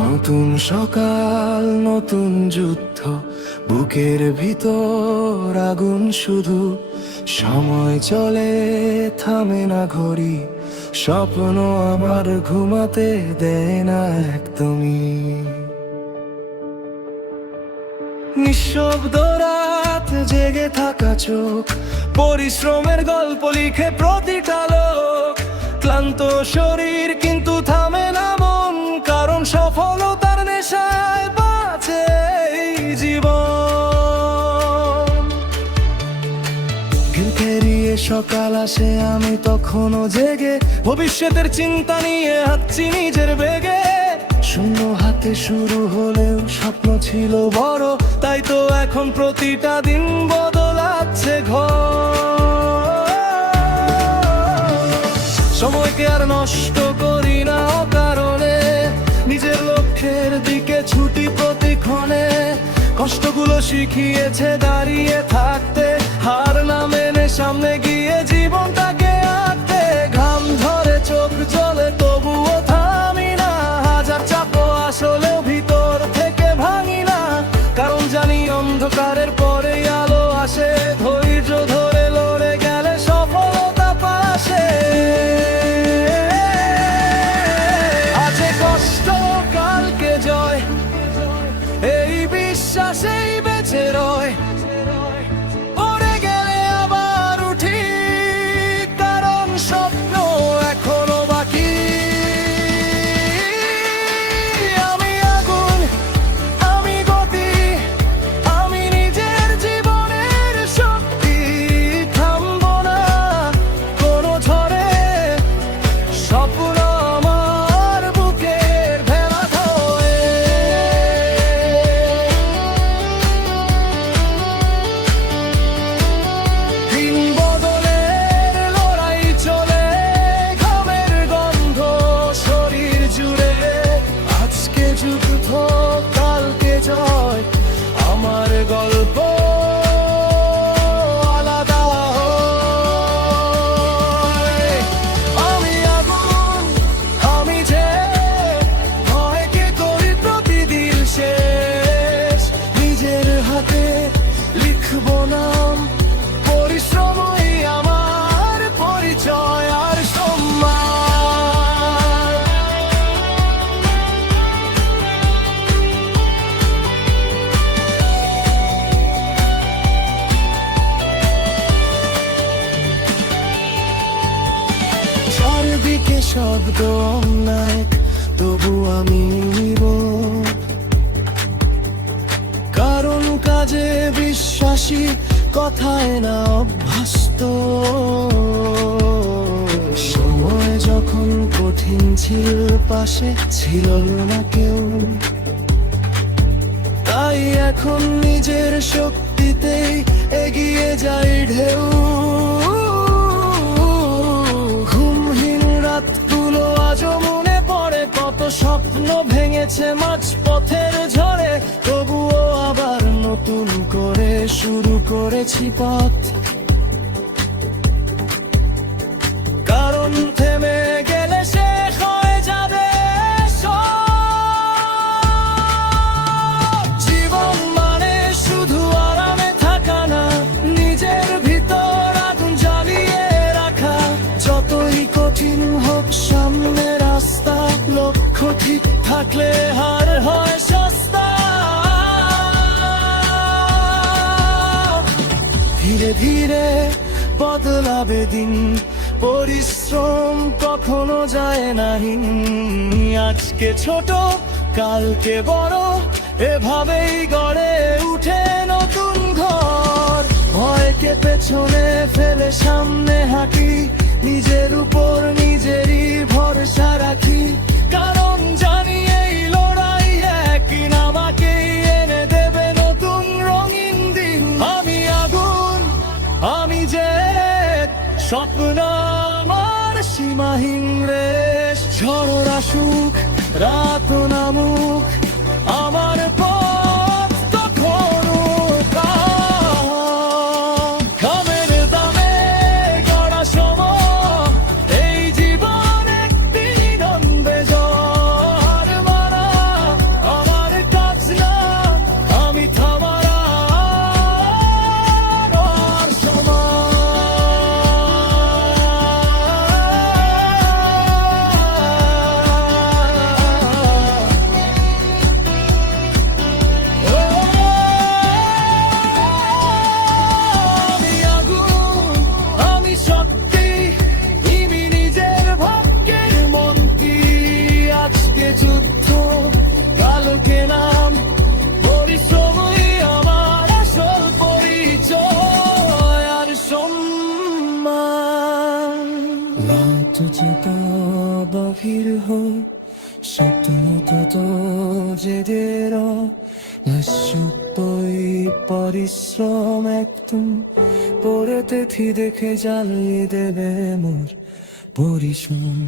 নতুন সকাল, নতুন যুদ্ধ, বুকের ভিতর আগুন শুধু। সময় চলে, থামে না ঘড়ি, স্বপ্ন আমার ঘুমাতে দেয় না একদমই। নিঃশব্দ রাত, জেগে থাকা চোখ, পরিশ্রমের গল্প লিখে প্রতিটা লোক। ক্লান্ত শরীর কিন্তু থামে না মন, কারণ সফলতার নেশায় বাঁচে এই জীবন। ফিরিয়ে সকাল আসে, আমি তখনও জেগে, ভবিষ্যতের চিন্তা নিয়ে হাঁটছি নিজের বেগে। শূন্য হাতে শুরু হলেও স্বপ্ন ছিল বড়, তাই তো এখন প্রতিটা দিন বদলাচ্ছে ঘর। সময়কে আর নষ্ট করি না অকারণে, নিজের লক্ষ্যের দিকে ছুটি প্রতিক্ষণে। কষ্টগুলো শিখিয়েছে দাঁড়িয়ে থাকতে, হার না মেনে সামনে গিয়ে জীবনটাকে আঁকতে। ঘাম ঝরে, চোখ জ্বলে, তবুও থামি না। হাজার চাপও আসলেও ভিতর থেকে ভাঙি না, কারণ জানি অন্ধকারের পরেই আলো আসে। ধৈর্য ধরে লড়ে গেলে সফলতা পাশে। আছে কষ্ট, কালকে জয়, এই বিশ্বাসেই বেঁচে রয়। পড়ে গেলে আবার উঠি, কারণ স্বপ্ন এখনো বাকি। আমি আগুন, আমি গতি, আমি নিজের জীবনের শক্তি। থামবো না কোনো ঝড়ে, স্বপ্ন আমার বুকের ভেলা ধরে। দিন বদলের লড়াই চলে, ঘামের গন্ধ শরীর জুড়ে। আজকে যুদ্ধ, কালকে জয়, আমার গল্প আলাদা হয়। আমি আগুন, আমি যে ভয়কে করি প্রতিদিন শেষ। নিজের হাতে লিখবো নাম, পরিশ্রমই আমার পরিচয় আর সম্মান। চারদিকে শব্দ অন্যায়, তবু আমি নীরব, কারণ কাজে বিশ্বাসী, কথায় না অভ্যস্ত। সময় যখন কঠিন ছিল, পাশে ছিল না কেউ, তাই এখন নিজের শক্তিতেই এগিয়ে যাই ঢেউ। ঘুমহীন রাতগুলো আজও মনে পড়ে, কত স্বপ্ন ভেঙেছে মাঝপথের ঝড়ে। তবুও আবার নতুন করে শুরু করেছি পথ, কারণ থেমে গেলে শেষ হয়ে যাবে সব। জীবন মানে শুধু আরামে থাকা না, নিজের ভিতর আগুন জ্বালিয়ে রাখা। যতই কঠিন হোক সামনে রাস্তা, লক্ষ্য ঠিক থাকলে হার হয় সস্তা। ধীরে ধীরে বদলাবে দিন, পরিশ্রম কখনো যায় না হীন। আজকে ছোট, কালকে বড়, এভাবেই গড়ে উঠে নতুন ঘর। ভয়কে পেছনে ফেলে সামনে হাঁটি, নিজের উপর নিজেরই ভরসা রাখি। কারণ জানি এই লড়াই একদিন আমাকেই এনে দেবে নতুন রঙিন দিন। আমি আগুন, আমি যে স্বপ্ন আমার সীমাহীন রেশ। ঝড় আসুক, রাত নামুক, আমার পথ তখনও ঘামের দামে গড়া সময়। এই জীবন একদিন আনবে ঝড় মারা, স্থির হোক সত্য তো যেদের নশ্বই পরিশ্রম একদম পরে তেথি দেখে জ্বালিয়ে দেবে মোর পরিশ্রম